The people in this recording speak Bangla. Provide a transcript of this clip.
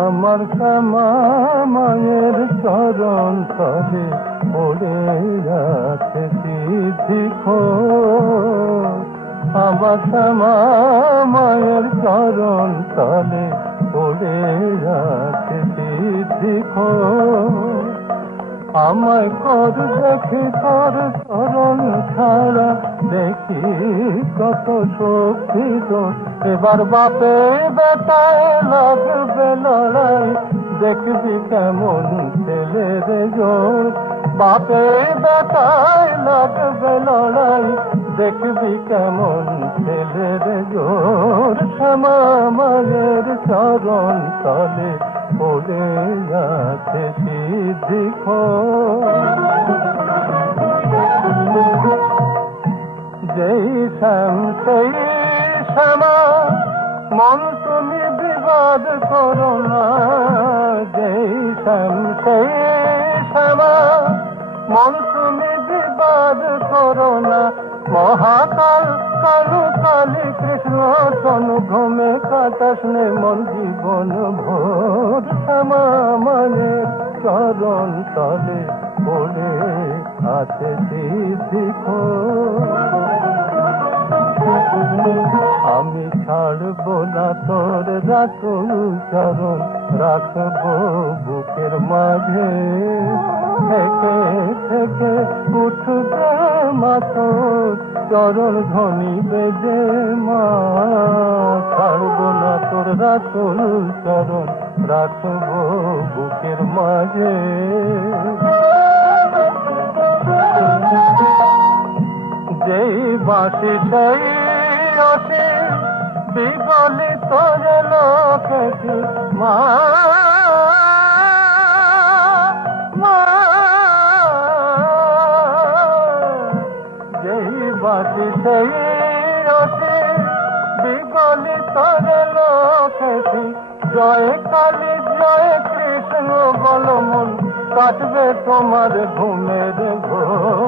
আমার শ্যামা মায়ের চরণ তলে পড়ে আছে সিদ্ধি খোঁজ। আমার শ্যামা মায়ের চরণ তলে পড়ে আছে সিদ্ধি খোঁজ। আমায় কর দেখি তোর চরণ ছাড়া, দেখি কত শক্তি তোর। এবার বাপে বেটায় লাগবে লড়াই, দেখবি কেমন ছেলের জোর। বাপে বেটায় লাগবে লড়াই, দেখবি কেমন ছেলের জোর। শ্যামা মায়ের চরণ তলে পড়ে আছে সিদ্ধি খোঁজ। যেই শ্যাম সেই শ্যামা, মন তুমি বিবাদ করো না। যেই শ্যাম সেই শ্যামা, মন তুমি বিবাদ করো না। মহাকাল কালু কালী কৃষ্ণ তনু ঘুমে কাটাস নে মন জীবন ভোর। শ্যামা মায়ের চরণ তলে পড়ে আছে সিদ্ধি খোঁজ। আমি ছাড়ব না তোর রাখুল চরণ, রাখবো বুকের মাঝে। থেকে থেকে উঠবে মাথর চরণ ধ্বনি বেজে মা। ছাড়ব না তোর রাখুল চরণ, রাখবো বুকের মাঝে। যেই বাঁশি সেই অসি, বিগলিত লোকে কি মা। যেই বাঁশি সেই অসি, বিগলিত লোকে কি। জয় কালী জয় কৃষ্ণ বল মন, কাটবে তোমার ঘুমের ঘোর।